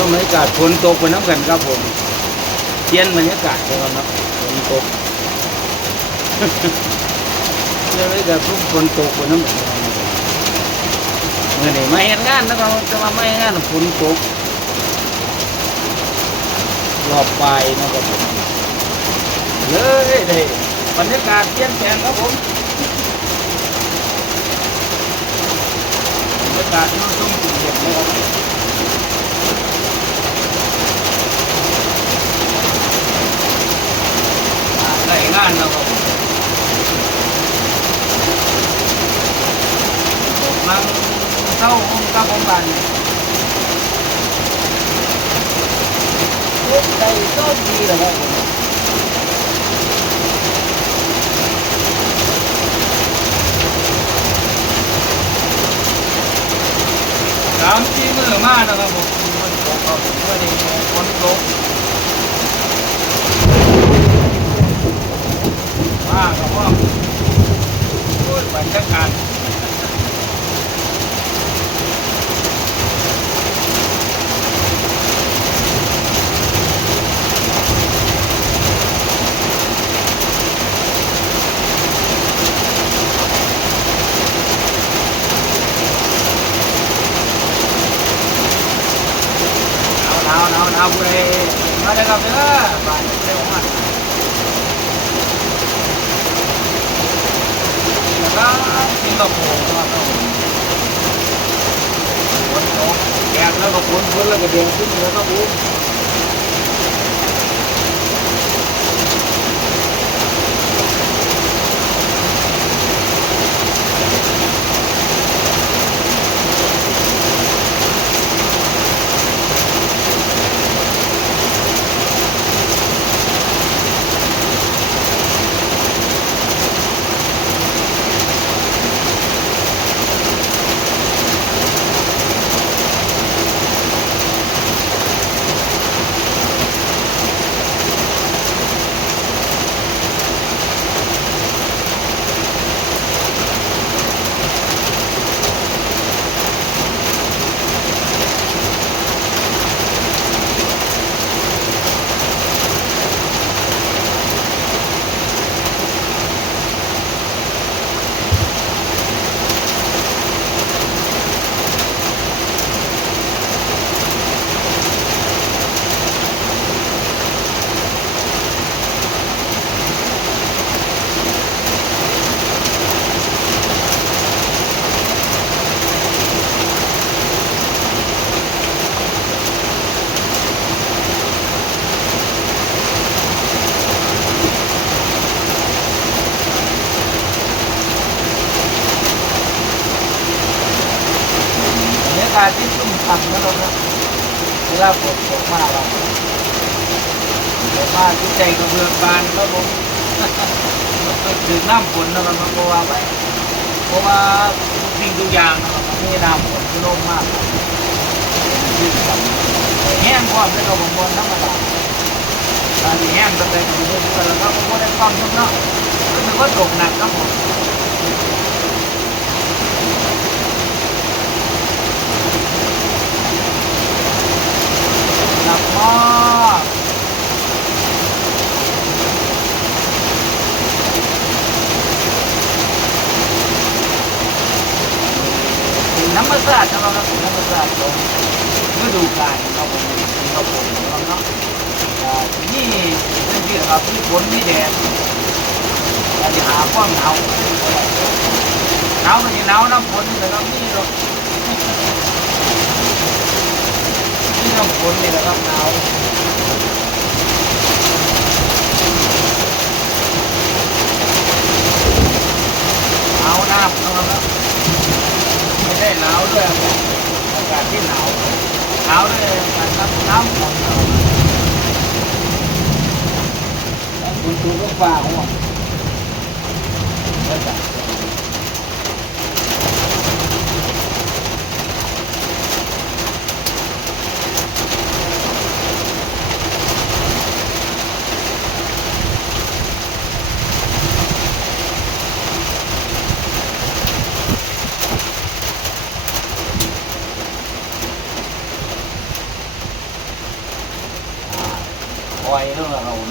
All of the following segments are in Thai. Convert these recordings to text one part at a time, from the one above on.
ช่วงบรรยากาศฝนตกไปน้ำกันครับผมเปลี่ยนบรรยากาศเลยครับฝนตกเรื่องบรรยากาศฝนตกไปน้ำกันเมื่อนี้มาเห็นงานนะครับจะมาไม่เห็นงานฝนตกรอบไปนะครับผมเลยได้บรรยากาศเปลี่ยนแปลงครับผมบรรยากาศที่เราต้องเก็บนะครับ ใส่งานแล้วก็มันเท่าองค์กับองค์บันเฮ็ ดได้ก็ดีแล้วครับสามสี่มือมานะครันเอาเอาครับพ่อากาศหนาวหนาวหนาวหนาวผู้ใดมาเลยครับเด้อบ้านเร็วมาก แล้วก็สิงคโปร์ก็ต้องฝนตกแดดแล้วก็ฝนฝนแล้วก็แดดขึ้นแล้วก็บุ้ม ที่ชุ่มนะครับเวลาฝนตกมาเราเดี๋ยวมาที่ใจกระเบื้อกบานครับผมถึงน้ำฝนนะครับเพราะว่าไว้เพราะว่าทุกสิ่งทุกอย่างนะครับมันมีน้ำฝนที่ลงมากแห้งความเป็นระบบมวลธรรมดาการที่แห้งก็เป็นอยู่ด้วยกันแล้วก็ไม่ได้ความทุกข์เนาะก็ถือว่าตกหนักครับผม ก็น้ำมันสะอาดนะครับน้ำมันสะอาดของฤดูกาลครับผมครับผมครับเนาะอ่าที่นี่เป็นที่ครับที่ฝนที่แดดเราจะหาความหนาวหนาวก็จะหนาวน้ำฝนแต่เรานี่เรานี่ น้นนี่แหละครับหนาวหนาวน้ำนะครับไม่ได้หนาวด้วยอากาศที่หนาวหนาวด้วยอากาศน้ำน้ำฝนนะครับแล้วคุณดูก็ฟ้าหัวแล้วแต่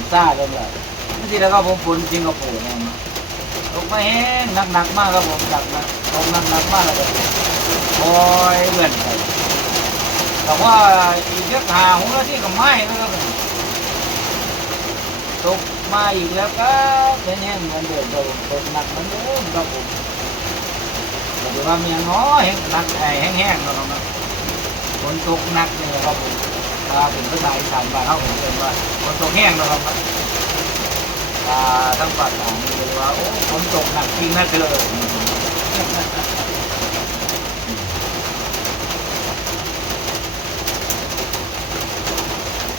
เรื่องอะไรผมซ่าเรื่องอะไรนี่สิแล้วก็ผมฝนสิงคโปร์เนี่ยตกมาแห้งหนักๆมากครับผมหนักนะตกหนักๆมากเลยครับคอยเลื่อนไปแต่ว่าอีกเยอะหาหัวที่ก็ไม่แล้วครับตกมาอีกแล้วก็เป็นแห้งเหมือนเดิมครับผมตกหนักเหมือนเดิมครับผมแต่ว่ามีน้อยแห้งหนักไอ้แห้งๆนะครับนะฝนตกหนักเนี่ยครับผม ถ้าเป็นภาษาอีสานบ้าเขาผมเป็นว่าฝนตกแห้งนะครับถ้าทั้งภาคกลางนี่เลยว่าโอ้ฝนตกหนักจริงนะเธอ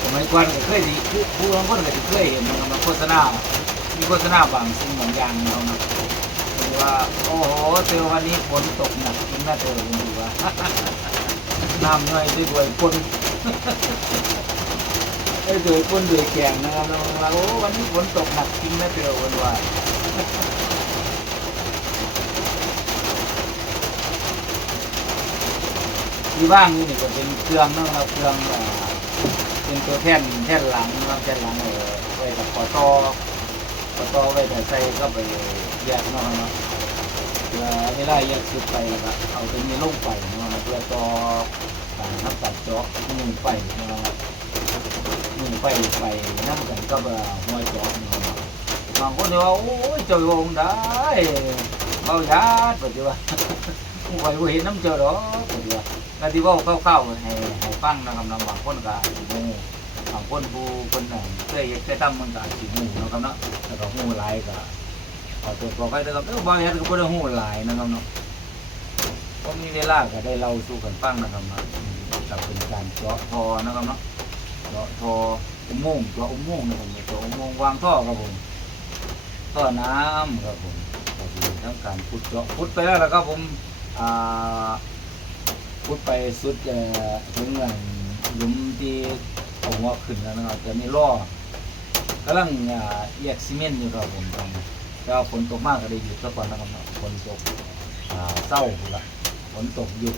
สมัยก่อนก็เคยดีผู้ผู้บางคนก็จะเคยเห็นนะครับโฆษณา มีโฆษณาบางสิ่งบางอย่างนะครับนะว่า โอ้โหเธอวันนี้ฝนตกหนักจริงนะเธอผมดูว่า น้ำย่อยด้วยด้วยคนไอ้ด้วยคนด้วยแกงนะครับเราว่าโอ้วันนี้ฝนตกหนักจริงนะเธอวันว่าที่ว่างนี่นี่ก็เป็นเครื่องนะครับเครื่องเป็นตัวแท่นแท่นหลังนะครับแท่นหลังเออไว้กับขอต่อขอต่อไว้แต่ใส่ก็ไปแยกนาะครับเนาะเพื่อเวลาแยกสุดไปแล้วก็เอาตัวนี้ลงไปนะ ครับเพื่อต่อการทำตัดจาะหนึ่งไปหนึ่งไปไปนั่งกันก็แบบหัวจาะนะบางคนจะว่าโอ้ยเจอวงได้เบาญาติปัจจุบันคอยบ่เห็นน้ำเจอหรอกปัจจุบันก็ที่ว่าเข้าๆให้ให้ฟังนะครับน้องบางคนก็หูบางคนผู้คนหนึ่งเคยเคยทำมันก็สิหูนะครับเนาะแล้วก็หูหลายก็เอาตัวบอกให้นะครับเออบางอย่างก็บ่ได้หูหลายนะครับเนาะ ก็มีเวลาก็ได้เล่าสู่กันฟังนะครับเนะอืมก็เป็นการเจาะทอนะครับเนาะเจาะทออุโมงค์เจาะอุโมงค์นะครับเจาะอุโมงค์วางท่อครับผมท่อน้ำครับผมก็คือทั้งการขุดเจาะขุดไปแล้วแล้วครับผมอ่าพุดไปสุดถึงอันหลุมที่เอาหัวขึ้นแล้วนะครับจะมีล่อกำลังอ่าแยกซีเมนต์อยู่ครับผมตอนนี้แต่ว่าฝนตกมากก็ได้หยุดซะก่อนนะครับเนาะฝนตกเศร้าพุ่นละ นตกหยุด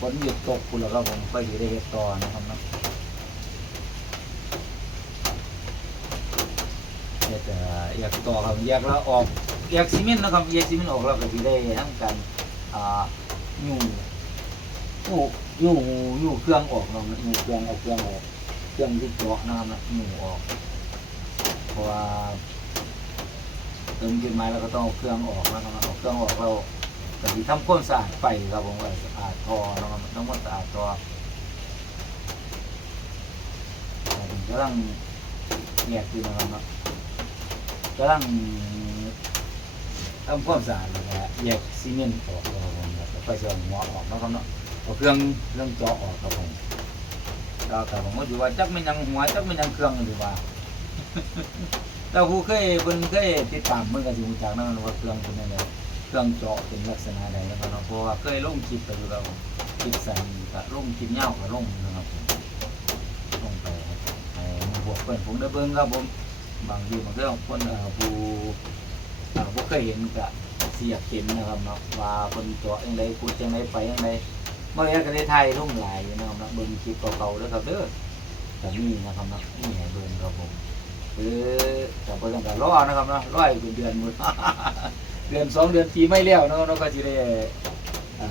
ฝนหยุดตกพุ่นแล้วครับผมก็อยู่ได้เฮ็ดต่อนะครับนะเฮ็ดเอ่อแยกต่อครับแยกแล้วออกแยกซีเมนต์นะครับแยกซีเมนต์ออกแล้วก็สิได้ทั้งการอ่าอยู่อยู่อยู่อยู่เครื่องออกเราอยู่เครื่องเอาเครื่องออกเครื่องที่เจาะนะครับนะอยู่ออกเพราะว่าเติมขึ้นมาแล้วก็ต้องเอาเครื่องออกนะครับเอาเครื่องออกเรา ก็ที่ทำความสะอาดไปครับผมว่าสะอาดทอนะครับต้องมันสะอาดทอกำลังแยกอยู่นะครับเนาะกำลังทำความสะอาดนะฮะแยกซีเมนต์ออกครับผมแล้วก็ไปเชื่อมหัวออกนะครับเนาะเอาเครื่องเครื่องเจาะออกครับผมเราแต่ผมก็อยู่ว่าจักไม่ยังหัวจักไม่ยังเครื่องหรือว่าเราผู้เคยเพิ่นเคยติดตามเมื่อกันอยู่จากนั้นว่าเครื่องเป็นยังไง เครื่องเจาะเป็นลักษณะใดแล้วก็เนาะเพราะว่าเคยลงคลิปไปอยู่แล้วคลิปสั้นก็ลงคลิปยาวก็ลงนะครับผมลงไปให้พวกเพื่อนผมได้เบิ่งครับผมบางทีบางเรื่องคนเอ่อผู้เอ่อบ่เคยเห็นก็เสียเข็มนะครับเนาะว่าเพิ่นเจาะจังไดพูดจังไดไปจังไดเมื่อกี้ก็ได้ไทยรุ่งหลายนะครับนะเบิ่งคลิปเก่าๆแล้วครับเด้อแต่นี่นะครับนะนี่ให้เบิ่งครับผมคือแต่เพิ่องการรอนะครับนะรออีกเป็นเดือนหมด เดือนสองเดือนปีไม่แล้วเนาะเราก็จะได้อ่า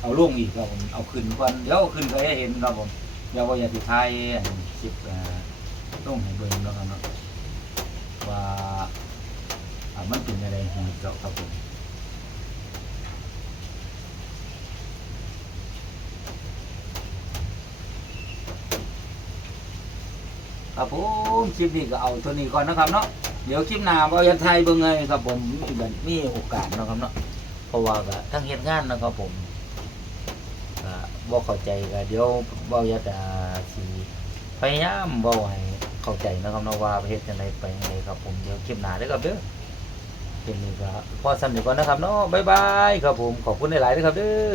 เอาลงอีกครับผมเอาขึ้นก่อนเดี๋ยวเอาขึ้นก็ให้เห็นครับผมเดี๋ยวว่าอย่าติดทยอันคลิปอ่าลงให้เบิ่งเนาะครับเนาะว่าอ่ามันเป็นอะไรเจ้าครับผมครับผมคลิปนี้ก็เอาตัวนี้ก่อนนะครับเนาะ เดี๋ยวคลิปหน้าบอยนไทยเบิ่งไงครับผมมีแบบมีโอกาสเนาะครับเนาะเพราะว่าก็ทั้งเฮ็ดงานนะครับผมก็บ่เข้าใจก็เดี๋ยวบอยจะสิพยายามเว้าให้เข้าใจนะครับเนาะว่าเฮ็ดจังไดไปจังไดครับผมเดี๋ยวคลิปหน้าเด้อครับเด้อคลิปนี้ก็พอสำนึกก่อนนะครับเนาะบ๊ายบายครับผมขอบคุณหลายๆเด้อครับเด้อ